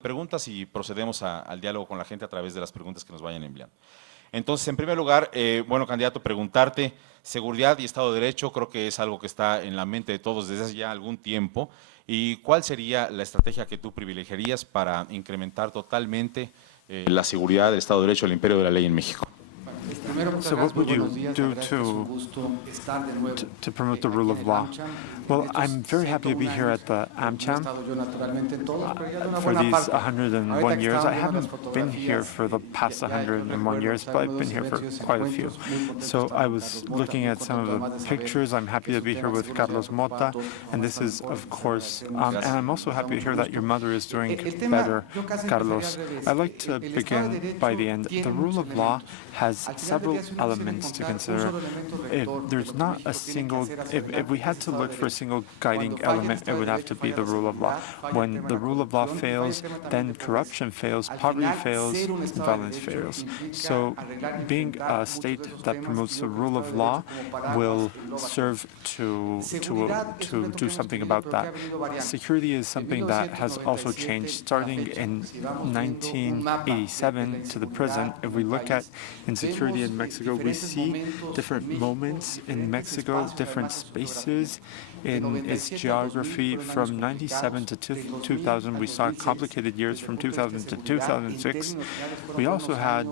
Preguntas y procedemos al diálogo con la gente a través de las preguntas que nos vayan enviando. Entonces, en primer lugar, bueno, candidato, preguntarte, seguridad y Estado de Derecho creo que es algo que está en la mente de todos desde hace ya algún tiempo. ¿Y cuál sería la estrategia que tú privilegiarías para incrementar totalmente la seguridad, el Estado de Derecho, el imperio de la ley en México? So what would you do to promote the rule of law? Well, I'm very happy to be here at the AmCham. For these 101 years, I haven't been here for the past 101 years, but I've been here for quite a few. So I was looking at some of the pictures. I'm happy to be here with Carlos Mota, and this is, of course, and I'm also happy to hear that your mother is doing better, Carlos. I'd like to begin by the end. The rule of law has several elements to consider. There's not a single, if we had to look for a single guiding element, it would have to be the rule of law. When the rule of law fails, then corruption fails, poverty fails, and violence fails. So being a state that promotes the rule of law will serve to do something about that. Security is something that has also changed starting in 1987 to the present. If we look at insecurity in Mexico, we see different moments in Mexico, different spaces in its geography. From 97 to 2000, we saw complicated years. From 2000 to 2006, we also had,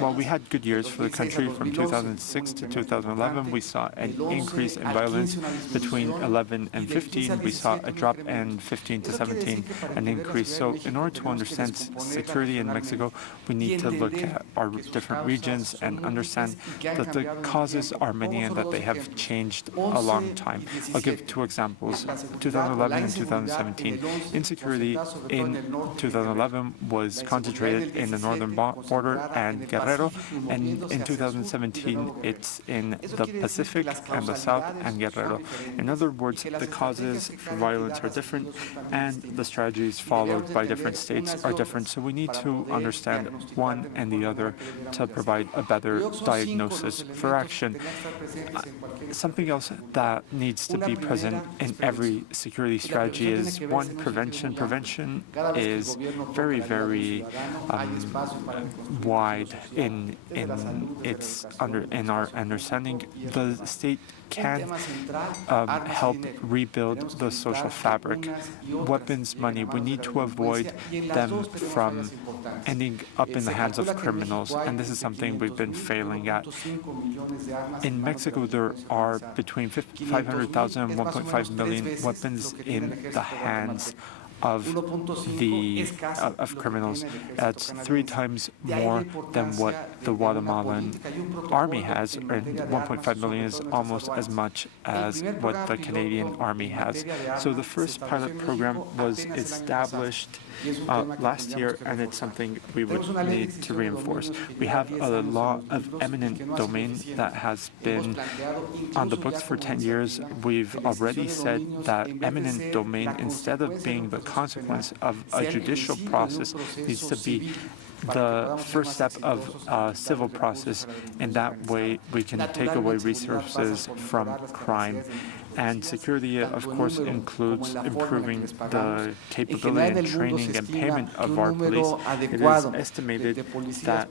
well, we had good years for the country. From 2006 to 2011, we saw an increase in violence. Between 11 and 15, we saw a drop, and 15 to 17, an increase. So in order to understand security in Mexico, we need to look at our different regions and understand that the causes are many and that they have changed a long time. I'll give two examples, 2011 and 2017. Insecurity in 2011 was concentrated in the northern border and Guerrero, and in 2017 it's in the Pacific and the South and Guerrero. In other words, the causes for violence are different and the strategies followed by different states are different. So we need to understand one and the other to provide a better diagnosis for action. Something else that needs to be present in every security strategy is one, prevention. Prevention is very, very wide in our understanding. The state can help rebuild the social fabric. Weapons, money, we need to avoid them from ending up in the hands of criminals, and this is something we've been failing at. In Mexico, there are between 500,000 and 1.5 million weapons in the hands of criminals. That's 3 times more than what the Guatemalan army has, and 1.5 million is almost as much as what the Canadian army has. So the first pilot program was established last year, and it's something we would need to reinforce. We have a law of eminent domain that has been on the books for 10 years. We've already said that eminent domain, instead of being the consequence of a judicial process, needs to be the first step of a civil process. In that way, we can take away resources from crime. And security, of course, includes improving the capability and training and payment of our police. It is estimated that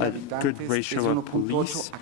a good ratio of police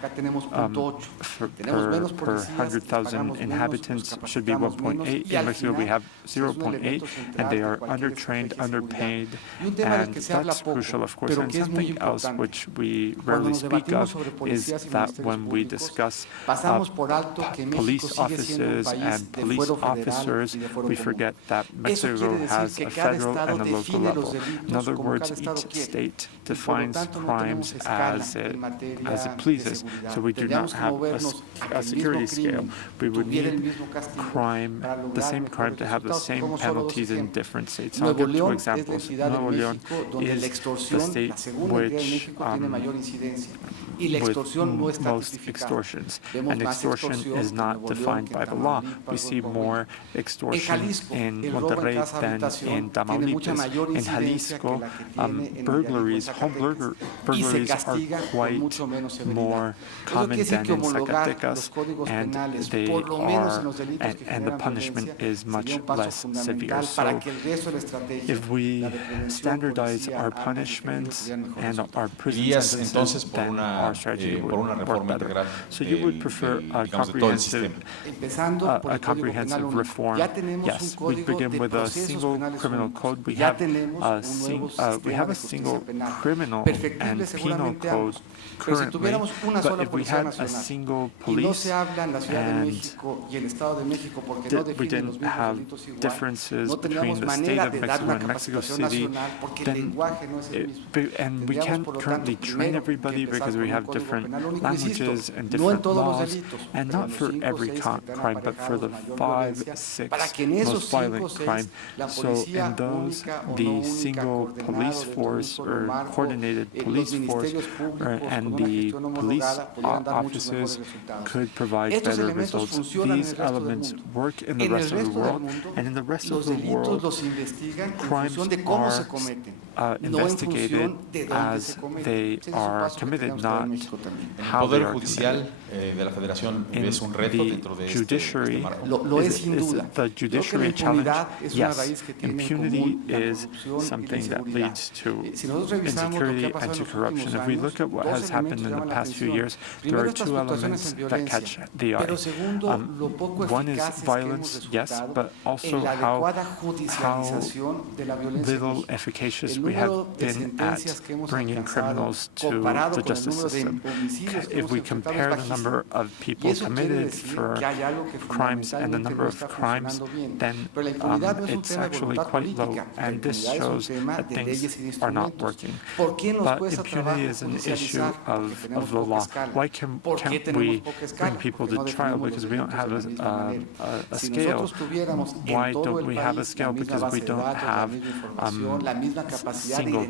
per 100,000 inhabitants should be 1.8. In Mexico, we have 0.8, and they are undertrained, underpaid, and that's crucial, of course. And something else which we rarely speak of is that when we discuss police offices and police officers, we forget that Mexico has a federal and a local level. In other words, each state defines crimes as it pleases. So we do not have a security scale. We would need the same crime to have the same penalties in different states. I'll give 2 examples. Nuevo León is the state which with most extortions, and extortion is not defined by the law. We see more extortion in Monterrey than in Tamaulipas. In Jalisco, burglaries, home burglaries are quite more common than in Zacatecas, and the punishment is much less severe. So if we standardize our punishments and our prison sentences, then our strategy would work better. So you would prefer a comprehensive reform? Yes, we begin with a single criminal code. We have a single criminal and penal code currently, but if we had a single police and we didn't have differences between the state of Mexico and Mexico City, then and we can't currently train everybody because we have different languages and different laws, and not for every crime, but for the 5, 6 most violent crime. So in those, the single police force or coordinated police force and the police officers could provide better results. These elements work in the rest of the world, and in the rest of the world, crimes are investigated as they are committed, not how they are committed. De la Federación es un reto dentro de judiciary, is the judiciary challenge? Yes, impunity is something that leads to insecurity and to corruption. If we look at what has happened in the past few years, there are two elements that catch the eye. One is violence, yes, but also how little efficacious we have been at bringing criminals to the justice system. If we compare the number of people committed for crimes and the number of crimes, then it's actually quite low, and this shows that things are not working. But impunity is an issue of the law. Why can't we bring people to trial? Because we don't have a scale. Why don't we have a scale? Because we don't have single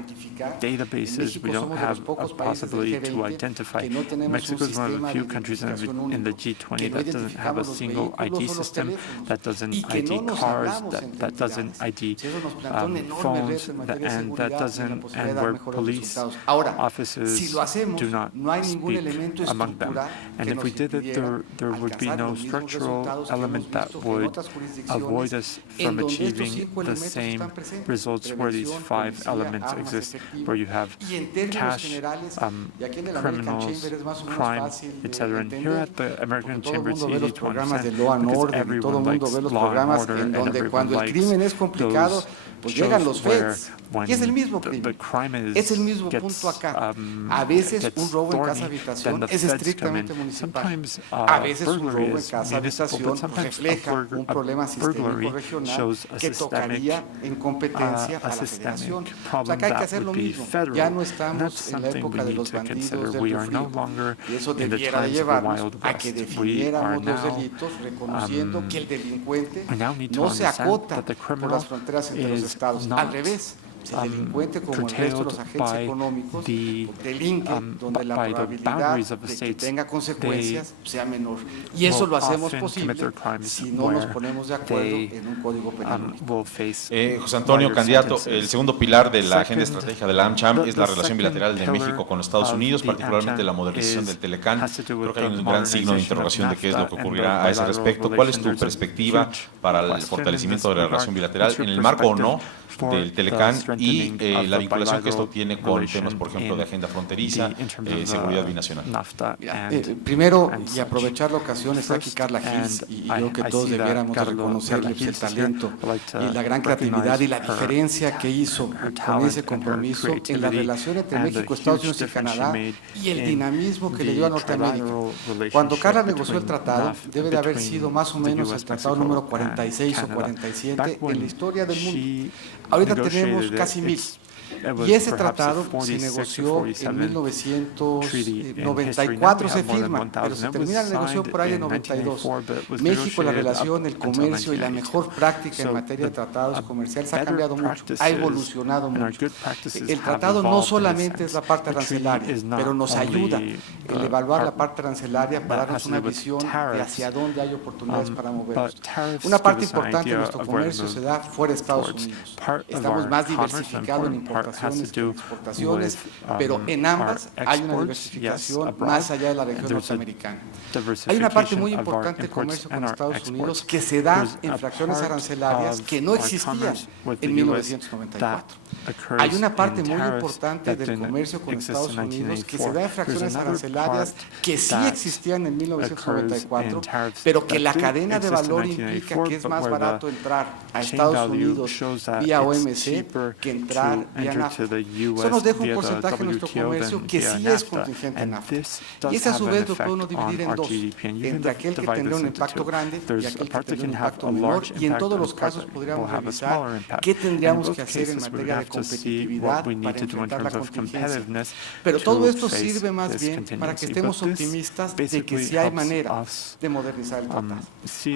databases. We don't have a possibility to identify. Mexico is one of the few countries in the G20 that doesn't have a single ID system, that doesn't ID cars, that doesn't ID phones, and where police officers do not speak among them. And if we did it, there would be no structural element that would avoid us from achieving the same results where these 5 elements exist, where you have cash, criminals, crime, etc. And here at the American Chamber, it's easy to understand because everyone likes law and order, and everyone likes those shows where when the crime gets thorny, then the feds come in. Sometimes burglary is municipal, but sometimes a burglary shows a systemic problem that would be federal, and that's something we need to consider. We are no longer in the times of the Wild West. We are now, we now need to understand that the criminal is not curtailed by the boundaries of the states. They will often commit their crimes where they will face José Antonio, candidato, el segundo pilar de la agenda estratégica de la AmCham es la relación bilateral de México con los Estados Unidos, particularmente la modernización del Telecán. Creo que hay un gran signo de interrogación de qué es lo que ocurrirá a ese respecto. ¿Cuál es tu perspectiva para el fortalecimiento de la relación bilateral en el marco o no del Telecán y la vinculación que esto tiene con temas, por ejemplo, de agenda fronteriza, seguridad binacional? Primero, y aprovechar la ocasión, está aquí Carla Gils, y creo que todos debiéramos reconocerle el talento y la gran creatividad y la diferencia que hizo con ese compromiso en la relación entre México, Estados Unidos y Canadá, y el dinamismo que le dio a Norteamérica. Cuando Carla negoció el tratado, debe de haber sido más o menos el tratado número 46 o 47 en la historia del mundo. Ahorita tenemos casi 1000. Y ese tratado se negoció en 1994, se firma, pero se termina la negociación por ahí en 92. México, la relación, el comercio y la mejor práctica en materia de tratados comerciales ha cambiado mucho, ha evolucionado mucho. El tratado no solamente es la parte arancelaria, pero nos ayuda en evaluar la parte arancelaria para darnos una visión de hacia dónde hay oportunidades para movernos. Una parte importante de nuestro comercio se da fuera de Estados Unidos. Estamos más diversificados en importaciones que en exportaciones, pero en ambas hay una diversificación más allá de la región norteamericana. Hay una parte muy importante del comercio con Estados Unidos que se da en fracciones arancelarias que no existían en 1994. Hay una parte muy importante del comercio con Estados Unidos que se da en fracciones arancelarias que sí existían en 1994, pero que la cadena de valor implica que es más barato entrar a Estados Unidos vía OMC que entrar vía NAFTA. Eso nos deja un porcentaje de nuestro comercio que sí es contingente en NAFTA. Y ese a su vez lo puede uno dividir en dos, entre aquel que tendrá un impacto grande y aquel que tendrá un impacto menor, y en todos los casos podríamos revisar qué tendríamos que hacer en materia de competitividad para enfrentar la contingencia. Pero todo esto sirve más bien para que estemos optimistas de que sí hay manera de modernizar el tratado.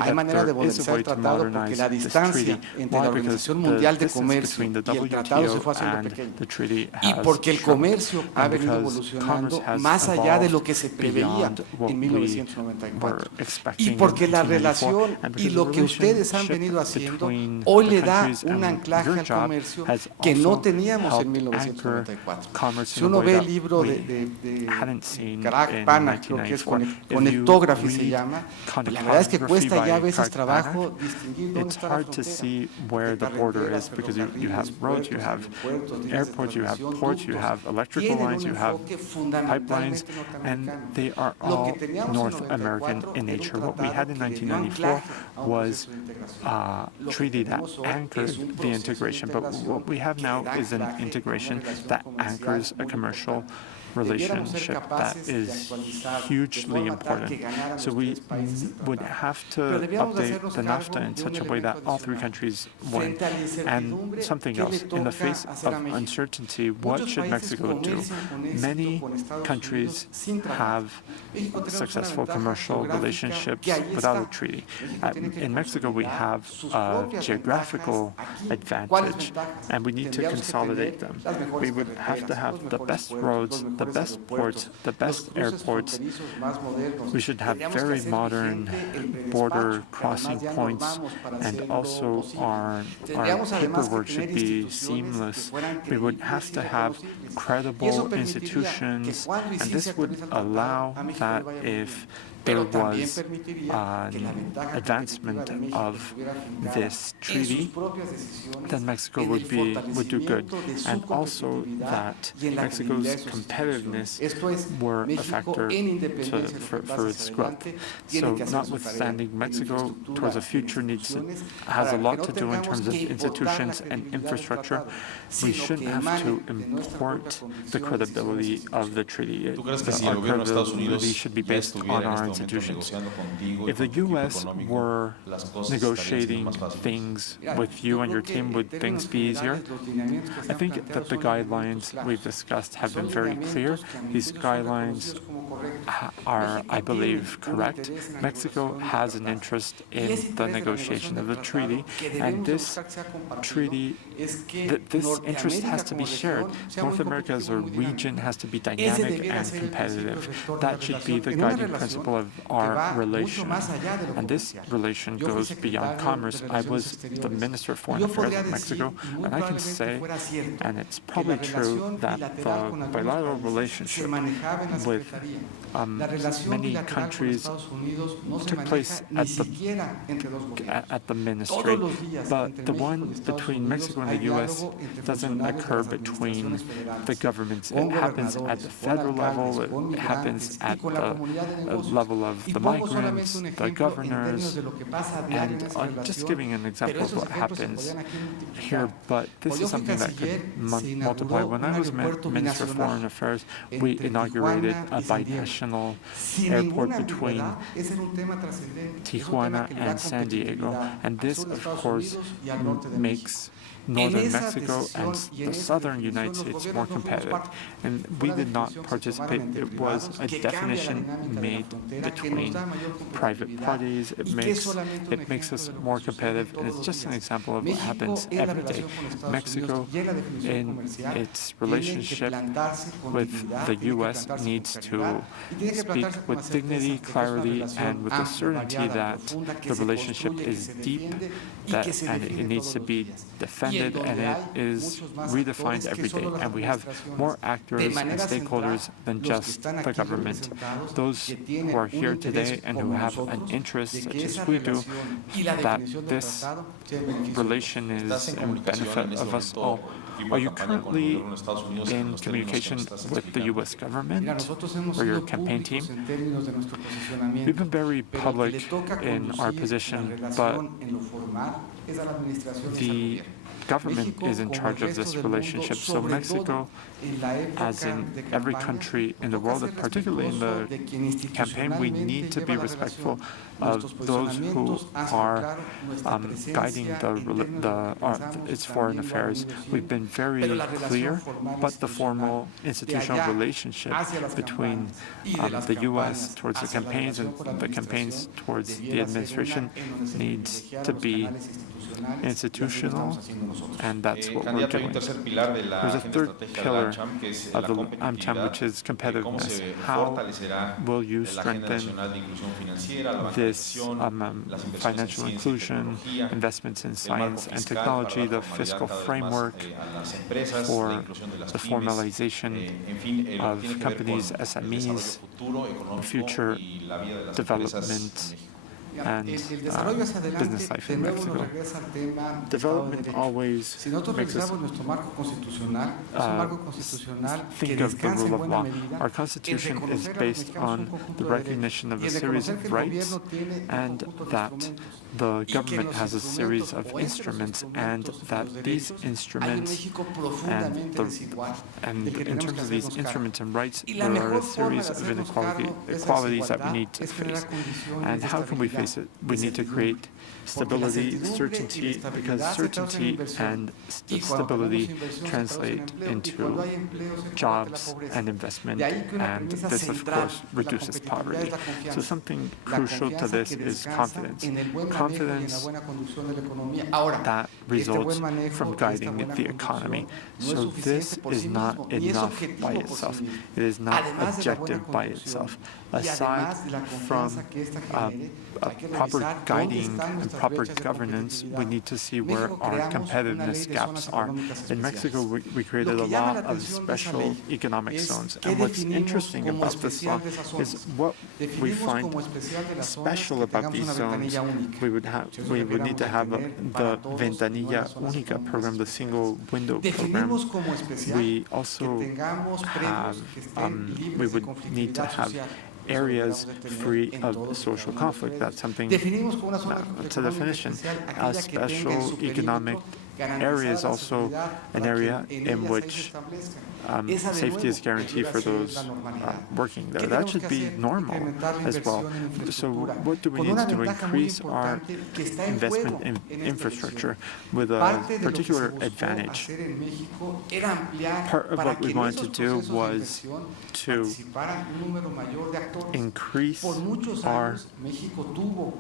Hay manera de modernizar el tratado porque la distancia entre la Organización Mundial de Comercio y el tratado se fue haciendo pequeña. Y porque el comercio ha venido evolucionando más allá de lo que se preveía en 1994. Y porque la relación y lo que ustedes han venido haciendo hoy le da un anclaje al comercio que no teníamos en 1994. Si uno ve el libro de PANAL, creo que es Connectography se llama, pues la verdad es que cuesta ya a veces trabajo distinguir dónde está la frontera. Where the border is, because you have roads, you have airports, you have ports, you have electrical lines, you have pipelines, and they are all North American in nature. What we had in 1994 was a treaty that anchored the integration, but what we have now is an integration that anchors a commercial relationship that is hugely important. So we would have to update the NAFTA in such a way that all three countries win. And something else, in the face of uncertainty, what should Mexico do? Many countries have successful commercial relationships without a treaty. In Mexico, we have a geographical advantage, and we need to consolidate them. We would have to have the best roads, the best ports, the best airports. We should have very modern border crossing points, and also our paperwork should be seamless. We would have to have credible institutions, and this would allow that if there was an advancement of this treaty, then Mexico would do good, and also that Mexico's competitiveness were a factor for its growth. So, notwithstanding, Mexico towards the future has a lot to do in terms of institutions and infrastructure. We shouldn't have to import the credibility of the treaty. Our credibility should be based on our institutions. If the U.S. were negotiating things with you and your team, would things be easier? I think that the guidelines we've discussed have been very clear. These guidelines are, I believe, correct. Mexico has an interest in the negotiation of the treaty, and this treaty, this interest has to be shared. North America as a region has to be dynamic and competitive. That should be the guiding principle of our relation. And this relation goes beyond commerce. I was the Minister of Foreign Affairs of Mexico, and I can say, and it's probably true, that the bilateral relationship with many countries took place at the ministry, but the one between Mexico and the U.S. doesn't occur between the governments. It happens at the federal level, it happens at the level of the migrants, the governors, and just giving an example of what happens here, but this is something that could multiply. When I was Minister of Foreign Affairs, we inaugurated a binational airport between Tijuana and San Diego, and this, of course, makes northern Mexico and the southern United States more competitive. And we did not participate. It was a definition made between private parties. It makes us more competitive, and it's just an example of what happens every day. Mexico, in its relationship with the U.S., needs to speak with dignity, clarity, and with the certainty that the relationship is deep, and it needs to be defended, and it is redefined every day. And we have more actors and stakeholders than just the government. Those who are here today and who have an interest, such as we do, that this relation is in benefit of us all. Are you currently in communication with the U.S. government or your campaign team? We've been very public in our position, but the government is in charge of this relationship. So Mexico, as in every country in the world, and particularly in the campaign, we need to be respectful of those who are guiding its foreign affairs. We've been very clear, but the formal institutional relationship between the U.S. towards the campaigns and the campaigns towards the administration needs to be institutional, and that's what we're doing. There's a third pillar of the AmCham, which is competitiveness. How will you strengthen this financial inclusion, investments in science and technology, the fiscal framework for the formalization of companies, SMEs, future development, and business life in Mexico? Development always makes us think of the rule of law. Our Constitution is based on the recognition of a series of rights, and that the government has a series of instruments, and that these instruments and in terms of these instruments and rights, there are a series of inequalities that we need to face. And how can we face it? We need to create stability, certainty, because certainty and stability translate into jobs and investment, and this, of course, reduces poverty. So something crucial to this is confidence. Confidence that results from guiding the economy. So this is not enough by itself. It is not objective by itself. Aside from proper guiding and proper governance, we need to see where our competitiveness gaps are. In Mexico, we created a law of special economic zones. And what's interesting about this law is what we find special about these zones. We would need to have the Ventanilla Única program, the single window program. We also have, we would need to have areas free of social conflict. That's something, it's a definition. A special economic area is also an area in which safety is guaranteed for those working there. That should be normal as well. So what do we need to do? Increase our investment in infrastructure with a particular advantage. Part of what we wanted to do was to increase our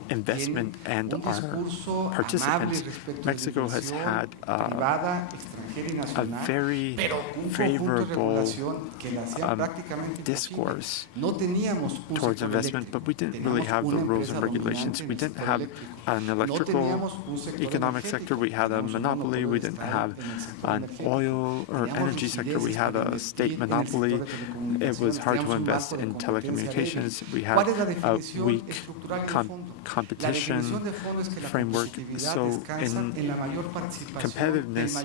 investment and our participants. Mexico has had a very favorable discourse towards investment, but we didn't really have the rules and regulations. We didn't have an electrical economic sector. We had a monopoly. We didn't have an oil or energy sector. We had a state monopoly. It was hard to invest in telecommunications. We had a weak competition framework. So in competitiveness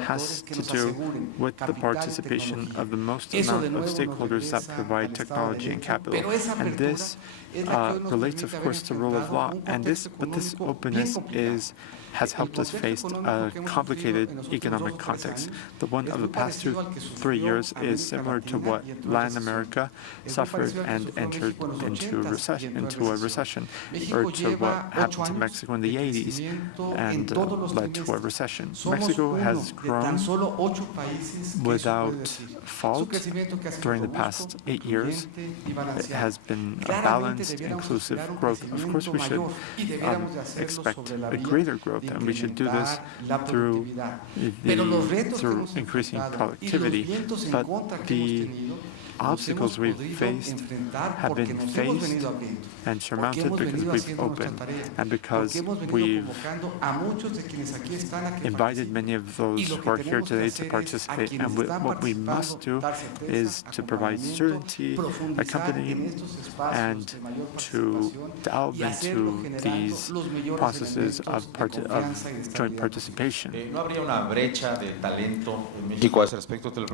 has to do with the participation of the most amount of stakeholders that provide technology and capital. And this relates, of course, to rule of law. And this openness is has helped us face a complicated economic context. The one of the past 3 years is similar to what Latin America suffered and entered into a recession, or to what happened to Mexico in the 80s and led to a recession. Mexico has grown without fault during the past 8 years. It has been a balanced, inclusive growth. Of course, we should expect a greater growth, and we should do this through increasing productivity. But the obstacles we've faced have been faced and surmounted because we've opened and because we've invited many of those who are here today to participate. And what we must do is to provide certainty, accompanying, and to delve into these processes of joint participation.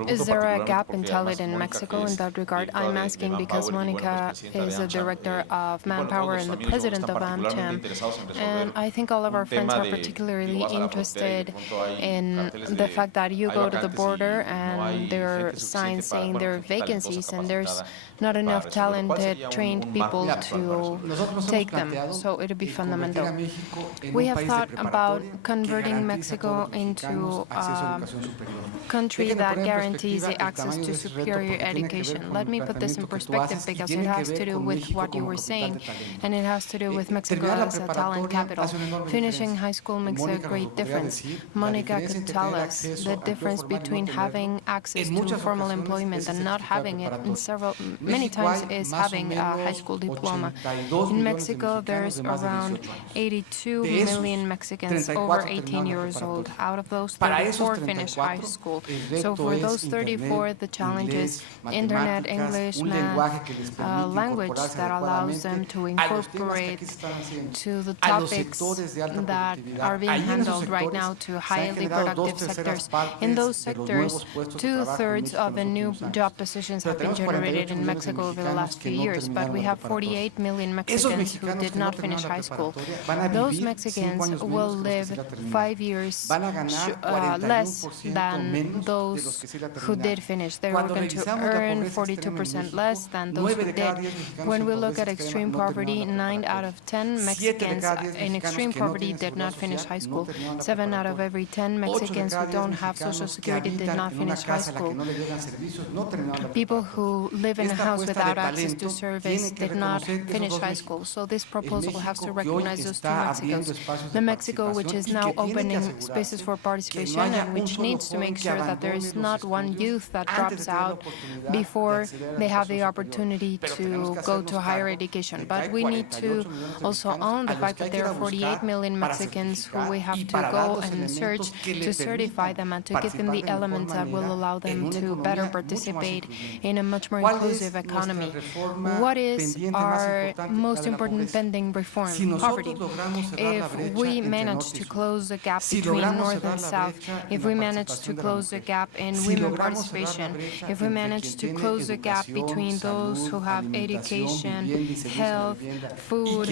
Is there a gap in talent in Mexico? In that regard, I'm asking because Monica is the director of manpower and the president of AmCham, and I think all of our friends are particularly interested in the fact that you go to the border and there are signs saying there are vacancies and there's not enough talented, trained people to take them, so it would be fundamental. We have thought about converting Mexico into a country that guarantees the access to superior education. Let me put this in perspective because it has to do with what you were saying, and it has to do with Mexico as a talent capital. Finishing high school makes a great difference. Monica could tell us the difference between having access to formal employment and not having it in many times is having a high school diploma. In Mexico, there's around 82 million Mexicans over 18 years old. Out of those, 34 finish high school. So for those 34, the challenge is internet, English, math, language that allows them to incorporate to the topics that are being handled right now to highly productive sectors. In those sectors, 2/3 of the new job positions have been generated in Mexico over the last few years, but we have 48 million Mexicans who did not finish high school. Those Mexicans will live 5 years less than those who did finish. They were going to earn 42% less than those who did. When we look at extreme poverty, 9 out of 10 Mexicans in extreme poverty did not finish high school. 7 out of every 10 Mexicans who don't have Social Security did not finish high school. People who live in a house without access to service did not finish high school. So this proposal has to recognize those two Mexicos. The Mexico which is now opening spaces for participation and which needs to make sure that there is not one youth that drops out before they have the opportunity to go to higher education. But we need to also own the fact that there are 48 million Mexicans who we have to go and search to certify them and to give them the elements that will allow them to better participate in a much more inclusive economy. What is our most important pending reform? Poverty. If we manage to close the gap between North and South, if we manage to close the gap in women participation, if we manage to close the gap between those who have education, health, food,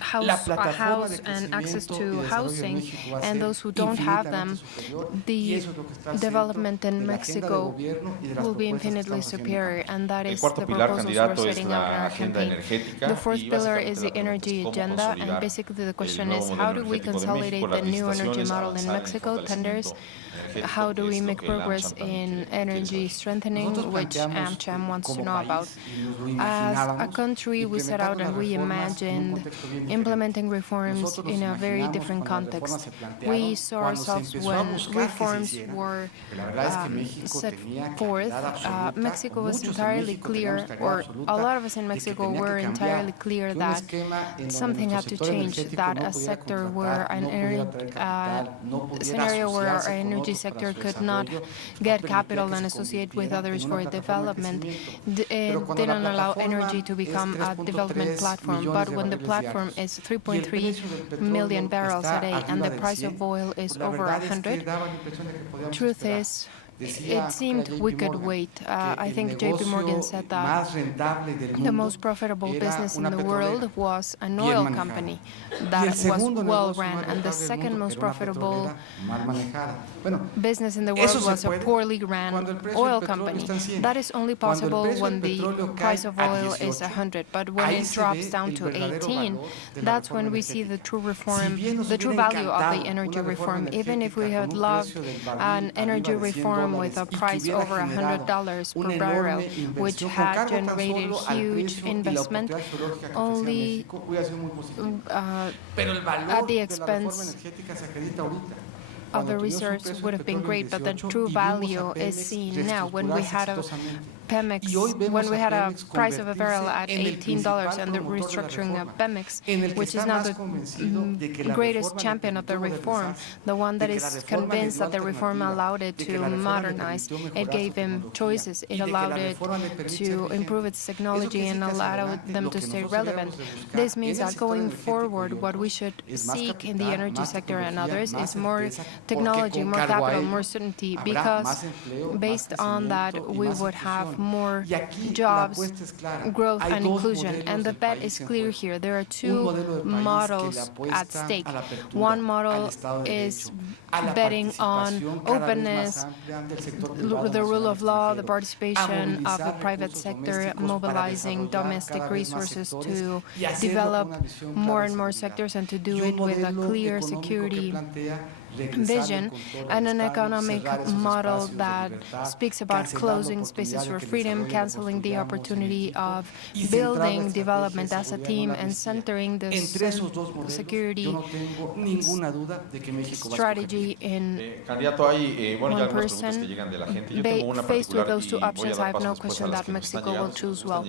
house and access to housing, and those who don't have them, the development in Mexico will be infinitely superior, and that is the proposals we're setting out in our campaign. The fourth pillar is the energy agenda, and basically the question is, how do we consolidate the new energy model in Mexico, tenders? How do we make progress in energy strengthening, which AmCham wants to know about? As a country, we set out and we imagined implementing reforms in a very different context. We saw ourselves when reforms were set forth. Mexico was entirely clear, or a lot of us in Mexico were entirely clear that something had to change, that a sector where scenario where our energy sector could not get capital and associate with others for development didn't allow energy to become a development platform. But when the platform is 3.3 million barrels a day and the price of oil is over 100, truth is it seemed we could wait. I think JP Morgan said that the most profitable business in the world was an oil company that was well run, and the second most profitable business in the world was a poorly ran oil company. That is only possible when the price of oil is 100, but when it drops down to 18, that's when we see the true reform, the true value of the energy reform. Even if we had loved an energy reform with a price over $100 per barrel, which had generated huge investment, only at the expense of the research would have been great, but the true value is seen now when we had a Pemex, when we had a price of a barrel at $18 and the restructuring of Pemex, which is now the greatest champion of the reform, the one that is convinced that the reform allowed it to modernize. It gave them choices. It allowed it to improve its technology and allowed them to stay relevant. This means that going forward, what we should seek in the energy sector and others is more technology, more capital, more certainty, because based on that, we would have more jobs, growth, and inclusion. And the bet is clear here. There are two models at stake. One model is betting on openness, the rule of law, the participation of the private sector, mobilizing domestic resources to develop more and more sectors and to do it with a clear security vision, and an economic model that speaks about closing spaces for freedom, canceling the opportunity of building development as a team, and centering the security strategy in one person. Faced with those two options, I have no question that Mexico will choose well.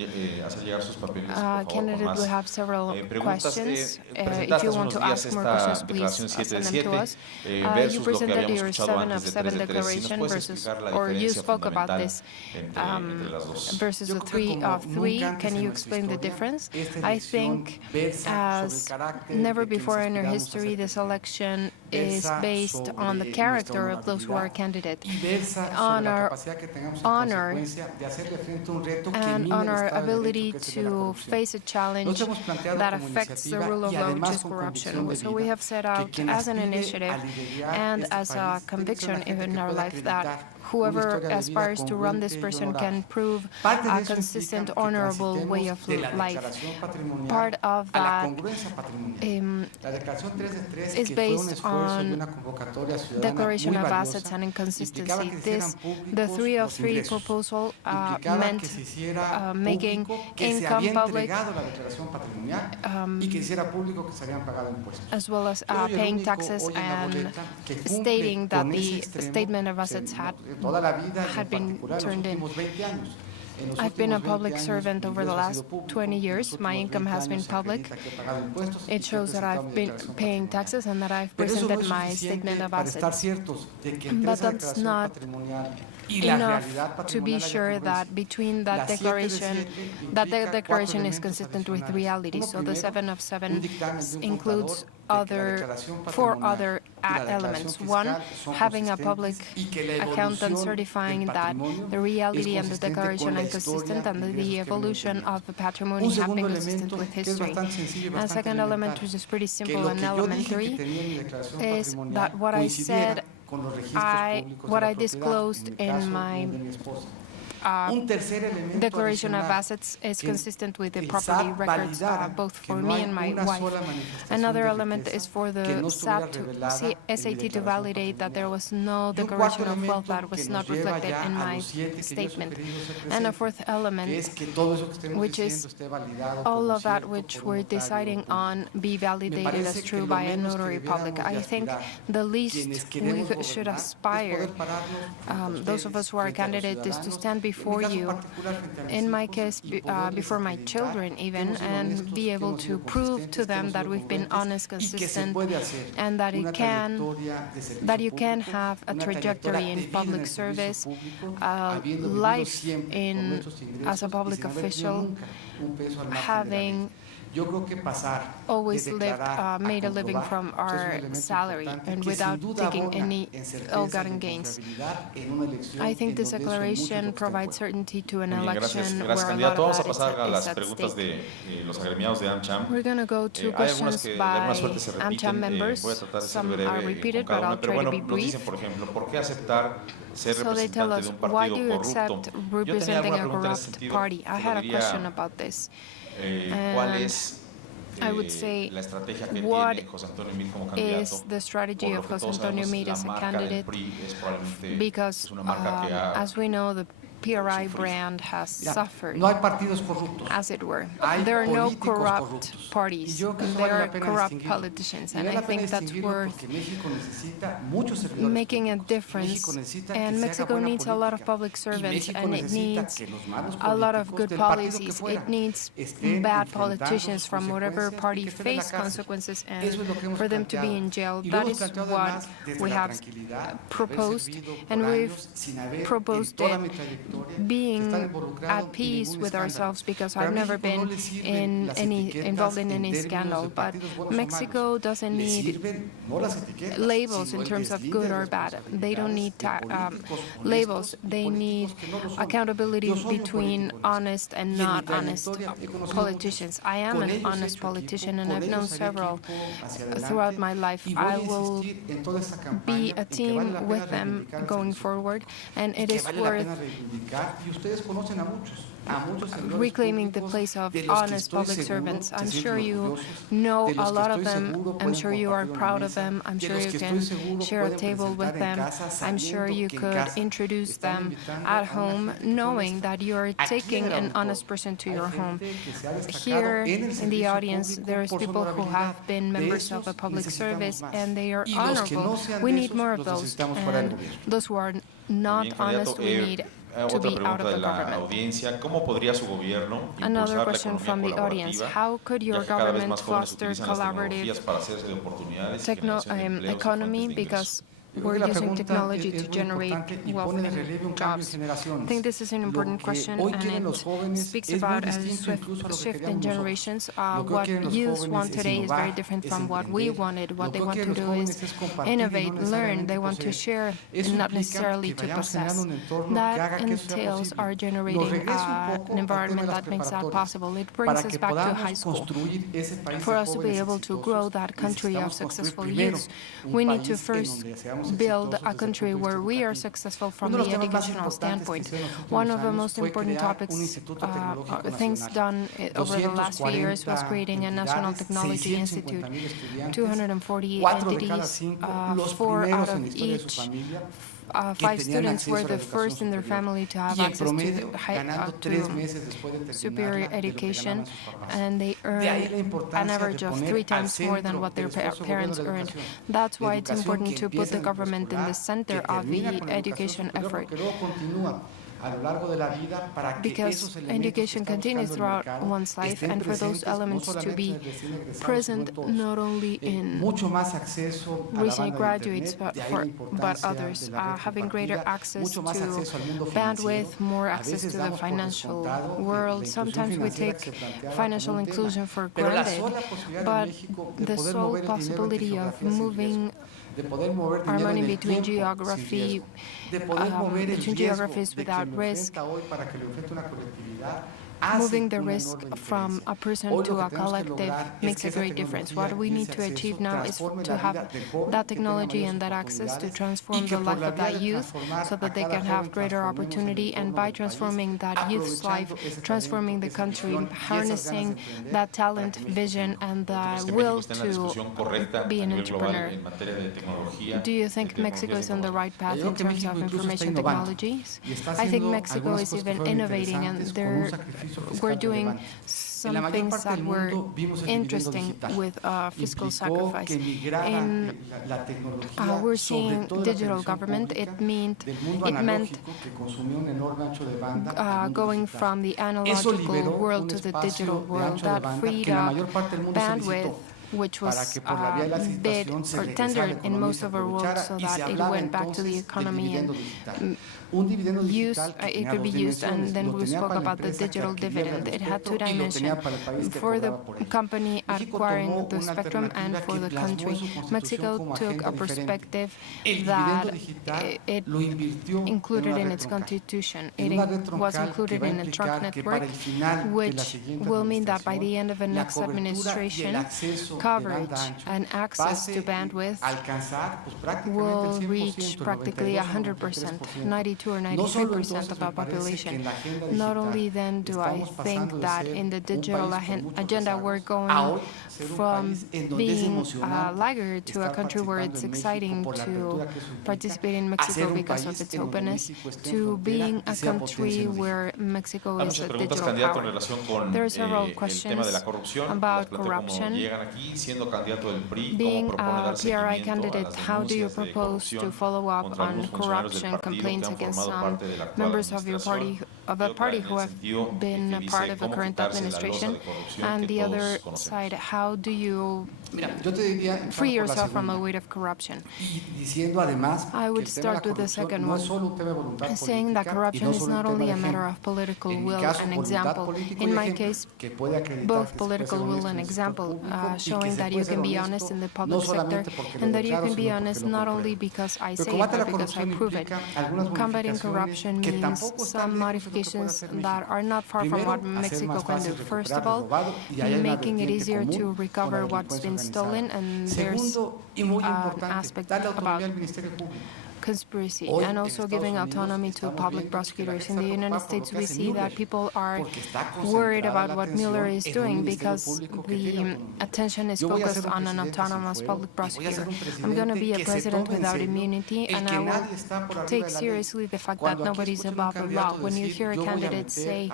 Candidate, we have several questions. If you want to ask more questions, please send them to us. You presented your 7 of 7 declaration versus, or you spoke about this versus the 3 of 3. Can you explain the difference? I think as never before in our history, this election is based on the character of those who are candidates, on our honor and on our ability to face a challenge that affects the rule of law, which is corruption. So we have set out as an initiative and as a conviction in our life that whoever aspires to run this person can prove a consistent, honorable way of life. Part of that is based on declaration of assets and inconsistency. The 3 of 3 proposal meant making income public, as well as paying taxes and stating that the statement of assets had been turned in. I've been a public servant over the last 20 years. My income has been public. It shows that I've been paying taxes and that I've presented my statement of assets. But that's not enough to be sure that between that declaration, the declaration is consistent with reality. So the 7 of 7 includes 4 other elements. One, having a public accountant certifying that the reality and the declaration are consistent and the evolution of the patrimony have been consistent with history. And the second element, which is pretty simple and elementary, is that what I said, what I disclosed in my declaration of assets is consistent with the property records, both for me and my wife. Another element is for the SAT to validate that there was no declaration of wealth that was not reflected in my statement. And a fourth element, which is all of that which we're deciding on be validated as true by a notary public. I think the least we should aspire, those of us who are candidates, is to stand before you, in my case, before my children even, and be able to prove to them that we've been honest, consistent, and that you can have a trajectory in public service, life as a public official, having always made a living from our salary and without taking any ill-gotten gains. I think this declaration provides certainty to an election where a lot of that is at stake. We're going to go to questions by AmCham members. Some are repeated, but I'll try to be brief. So they tell us, why do you accept representing a corrupt party? I had a question about this. And I would say, what is the strategy of José Antonio Meade as a candidate? Because, as we know, the PRI brand has suffered, as it were. There are no corrupt parties, there are corrupt politicians, and I think that's worth making a difference. And Mexico needs a lot of public servants, and it needs a lot of good policies. It needs bad politicians from whatever party face consequences and for them to be in jail. That is what we have proposed, and we've proposed it being at peace with ourselves, because I've never been involved in any scandal. But Mexico doesn't need labels in terms of good or bad. They don't need labels. They need accountability between honest and not honest politicians. I am an honest politician, and I've known several throughout my life. I will be a team with them going forward, and it is worth reclaiming the place of honest public servants. I'm sure you know a lot of them. I'm sure you are proud of them. I'm sure you can share a table with them. I'm sure you could introduce them at home, knowing that you're taking an honest person to your home. Here in the audience, there's people who have been members of a public service, and they are honorable. We need more of those. And those who are not honest, we need to be out of the government. Another question from the audience: how could your government foster collaborative economy? Because we're using technology to generate wealth and jobs. I think this is an important question, and it speaks about a swift shift in generations. What youth want today is very different from what we wanted. What they want to do is innovate, learn. They want to share, and not necessarily to possess. That entails our generating an environment that makes that possible. It brings us back to high school. For us to be able to grow that country of successful youth, we need to first build a country where we are successful from the educational standpoint. One of the most important topics, things done over the last few years was creating a National Technology Institute. 248 entities, 4 out of each 5 students were the first in their family to have access to superior education, and they earn an average of 3 times more than what their parents earned. That's why it's important to put the government in the center of the education effort, because education continues throughout one's life, and for those elements to be present not only in recent graduates but others, having greater access to bandwidth, more access to the financial world. Sometimes we take financial inclusion for granted, but the sole possibility of moving our money between geographies without risk, moving the risk from a person to a collective makes a great difference. What we need to achieve now is to have that technology and that access to transform the life of that youth so that they can have greater opportunity, and by transforming that youth's life, transforming the country, harnessing that talent, vision, and the will to be an entrepreneur. Do you think Mexico is on the right path in terms of information technologies? I think Mexico is even innovating, and we're doing some things that were interesting with fiscal sacrifice. We're seeing digital government. It meant going from the analogical world to the digital world. That freed up bandwidth, which was bid or tendered in most of our world, so that it went back to the economy and it could be used, and then we spoke about the digital dividend. It had two dimensions, for the company acquiring the spectrum and for the country. Mexico took a perspective that it included in its constitution. It was included in a truck network, which will mean that by the end of the next administration, coverage and access to bandwidth will reach practically 100%, 92 or 93% of our population. Not only then do I think that in the digital agenda we're going from being a laggard to a country where it's exciting to participate in Mexico because of its openness, to being a country where Mexico is a digital power. There are several questions about corruption. Being a PRI candidate, how do you propose to follow up on corruption complaints against some members of your party, of a party who have been a part of the current administration? And the other side, how do you free yourself from the weight of corruption? I would start with the second one, saying that corruption is not only a matter of political will and example. In my case, both political will and example, showing that you can be honest in the public sector, and that you can be honest not only because I say it, but because I prove it. Combating corruption means some modifications that are not far from what Mexico can do. First of all, making it easier to recover what's been stolen, and there's an aspect about conspiracy, and also giving autonomy to public prosecutors. In the United States, we see that people are worried about what Mueller is doing because the attention is focused on an autonomous public prosecutor. I'm going to be a president without immunity, and I will take seriously the fact that nobody's above the law. When you hear a candidate say,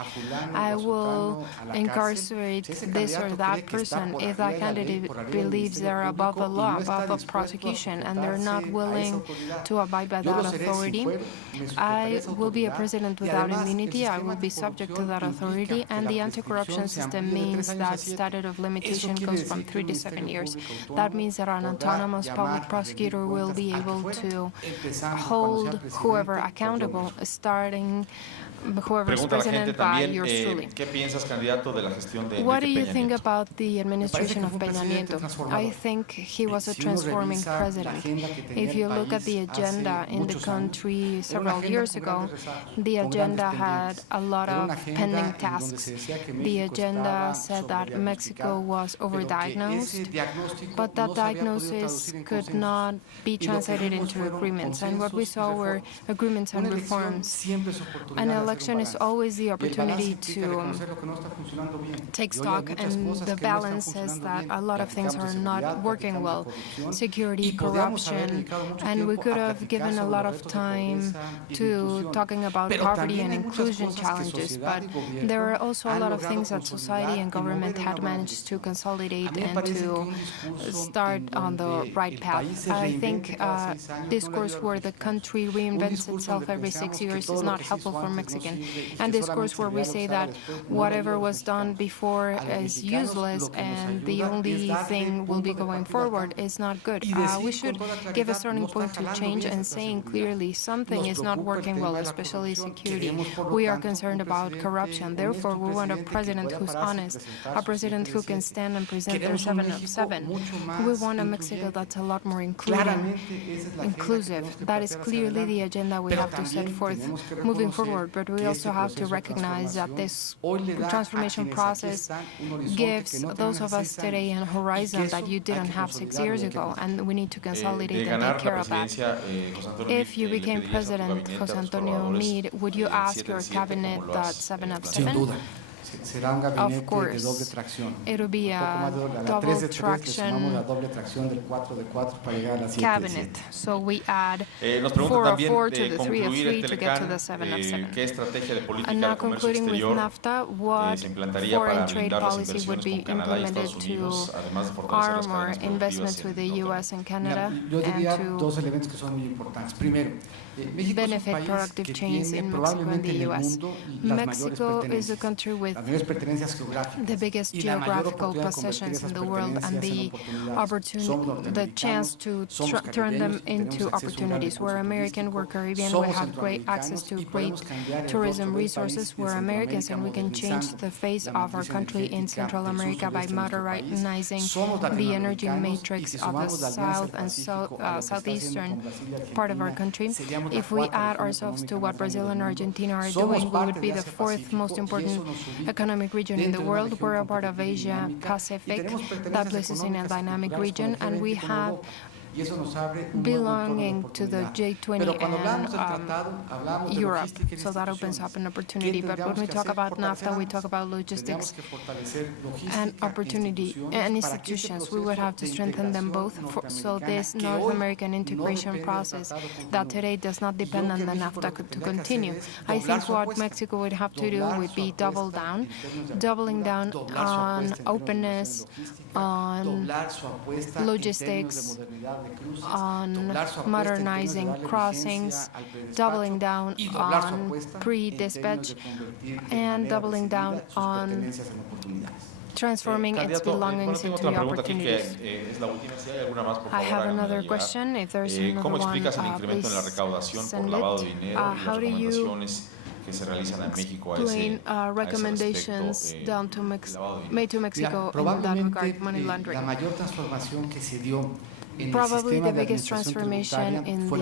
I will incarcerate this or that person, if that candidate believes they're above the law, above the prosecution, and they're not willing to abide by that authority, I will be a president without immunity. I will be subject to that authority, and the anti-corruption system means that statute of limitation goes from 3 to 7 years. That means that an autonomous public prosecutor will be able to hold whoever accountable, starting whoever's president by yours truly. What do you think about the administration of Peña Nieto? I think he was a transforming president. If you look at the agenda in the country several years ago, the agenda had a lot of pending tasks. The agenda said that Mexico was overdiagnosed, but that diagnosis could not be translated into agreements. And what we saw were agreements and reforms. An election is always the opportunity to take stock, and the balance says that a lot of things are not working well. Security, corruption, and we could have given a lot of time to talking about poverty and inclusion challenges, but there are also a lot of things that society and government had managed to consolidate and to start on the right path. I think discourse where the country reinvents itself every 6 years is not helpful for Mexicans. And discourse where we say that whatever was done before is useless and the only thing will be going forward is not good. We should give a starting point to change and saying clearly something is not working well, especially security. We are concerned about corruption. Therefore, we want a president who's honest, a president who can stand and present their 7 of 7. We want a Mexico that's a lot more inclusive. That is clearly the agenda we have to set forth moving forward, but we also have to recognize that this transformation process gives those of us today an horizon that you didn't have 6 years ago, and we need to consolidate and take care of that. If you became president, José Antonio Meade, would you ask your cabinet that 7 of 7? Of course, it will be a double traction cabinet. So we add 4 of 4 to the 3 of 3 to get to the 7 of 7. And now concluding with NAFTA, what foreign trade policy would be implemented to armor investments with the U.S. and Canada and to benefit productive chains in Mexico and the U.S. Mexico is a country with with the biggest geographical possessions in the world and the chance to turn them into opportunities. We're American, we're Caribbean, we have great access to great tourism resources. We're Americans and we can change the face of our country in Central America by modernizing the energy matrix of the south and southeastern part of our country. If we add ourselves to what Brazil and Argentina are doing, we would be the fourth most important economic region in the world. We're a part of Asia Pacific that places in a dynamic region, and we have belonging to the G20 and Europe, so that opens up an opportunity. But when we talk about NAFTA, we talk about logistics and opportunity and institutions. We would have to strengthen them both, so this North American integration process that today does not depend on the NAFTA to continue. I think what Mexico would have to do would be doubling down on openness, on logistics, on modernizing crossings, doubling down on pre-dispatch, and doubling down on transforming its belongings into opportunities. I have another question. If there's another one, please send it. How do you explain recommendations made to Mexico in that regard, money laundering? Probably the biggest transformation in the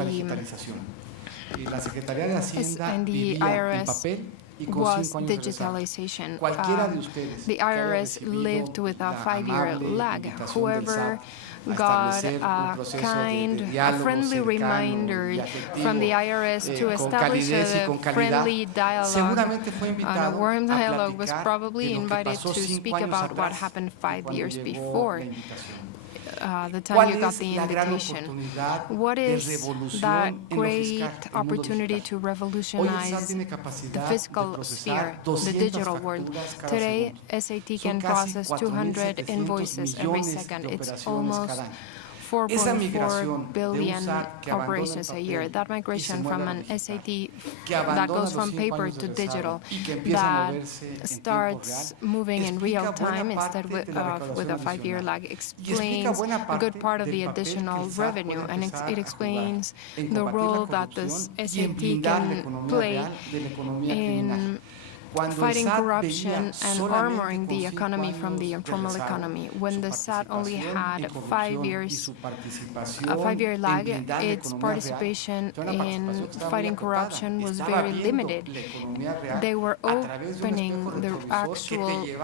IRS was digitalization. The IRS lived with a 5-year lag. Whoever got a friendly reminder from the IRS to establish a friendly dialogue, a warm dialogue, was probably invited to speak about what happened 5 years before. The time you got the invitation. What is that great opportunity to revolutionize the physical sphere, the digital world? Today, SAT can process 200 invoices every second. It's almost 4.4 billion operations a year. That migration from an SAT that goes from paper to digital, that starts moving in real time instead with a 5-year lag, explains a good part of the additional revenue, and it explains the role that this SAT can play in fighting corruption and armoring the economy from the informal economy. When the SAT only had a 5-year lag, its participation in fighting corruption was very limited. They were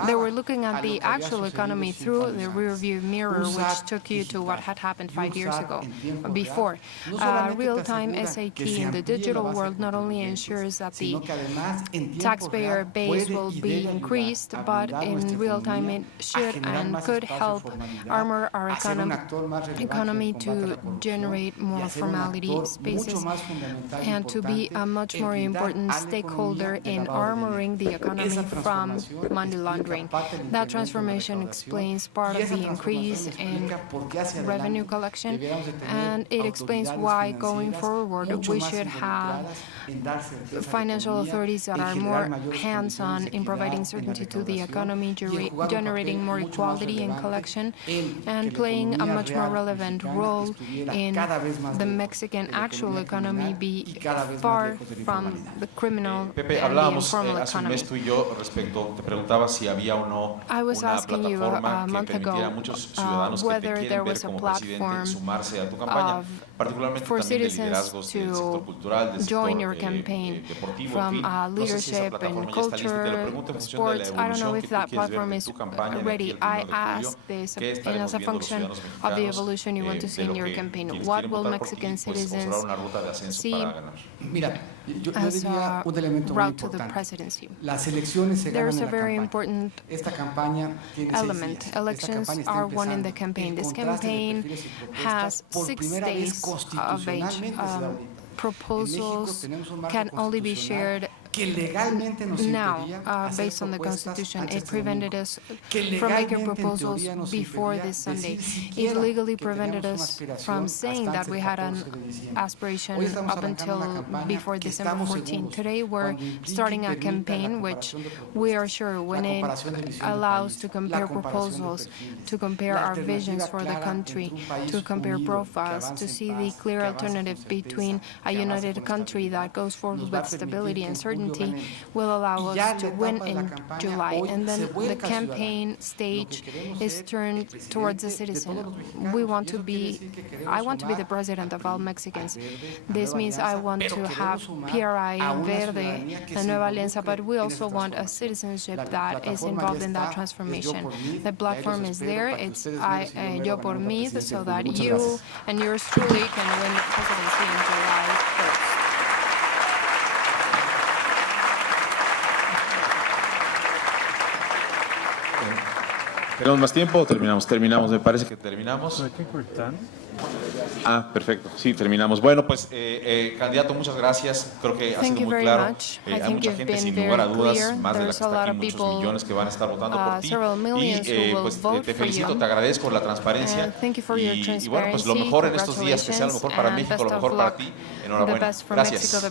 they were looking at the actual economy through the rearview mirror, which took you to what had happened 5 years ago, before. Real-time SAT in the digital world not only ensures that the taxpayer base will be increased, but in real time it should and could help armor our economy to generate more formality spaces and to be a much more important stakeholder in armoring the economy from money laundering. That transformation explains part of the increase in revenue collection, and it explains why going forward we should have financial authorities that are more hands-on in providing certainty to the economy, generating more equality in collection, and playing a much more relevant role in the Mexican actual economy, be far from the criminal and the informal economy. I was asking you a month ago whether there was a platform for citizens to join your campaign, from leadership and culture, sports. I don't know if that platform is ready. I ask this as a function of the evolution you want to see in your campaign. What will Mexican citizens see as a route to the presidency? There's a very important element. Elections are won in the campaign. This campaign has 6 days of age. Proposals can only be shared que legalmente nos impedía based on the Constitution, it prevented us from making proposals before this Sunday. It legally prevented us from saying that we had an aspiration up until before December 14. Today we're starting a campaign which we are sure when it allows to compare proposals, to compare our visions for the country, to compare profiles, to see the clear alternative between a united country that goes forward with stability and certainty will allow us to win in July. And then the campaign stage is turned towards the citizen. I want to be the president of all Mexicans. This means I want to have PRI, Verde, and Nueva Alianza, but we also want a citizenship that is involved in that transformation. The platform is there. It's Yo por Meade, so that you and yours truly can win the presidency on July 1st. ¿Tenemos más tiempo o terminamos? Terminamos, me parece que terminamos. Perfecto, sí, terminamos. Bueno, pues, candidato, muchas gracias. Creo que ha sido muy claro. Hay mucha gente, sin lugar a dudas, más de la que está aquí, muchos millones que van a estar votando por ti. Y pues te felicito, te agradezco la transparencia. Y bueno, pues lo mejor en estos días, que sea lo mejor para México, lo mejor para ti. Enhorabuena. Gracias.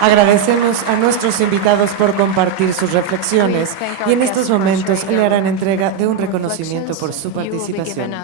Agradecemos a nuestros invitados por compartir sus reflexiones y en estos momentos le harán entrega de un reconocimiento por su participación.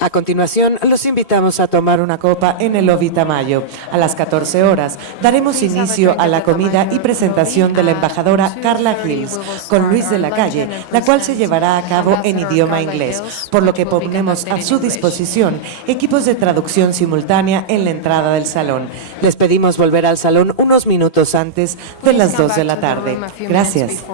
A continuación, los invitamos a tomar una copa en el lobby Tamayo. A las 14 horas, daremos inicio a la comida y presentación de la embajadora Carla Hills con Luis de la Calle, la cual se llevará a cabo en idioma inglés, por lo que ponemos a su disposición equipos de traducción simultánea en la entrada del salón. Les pedimos volver al salón unos minutos antes de las 2 de la tarde. Gracias.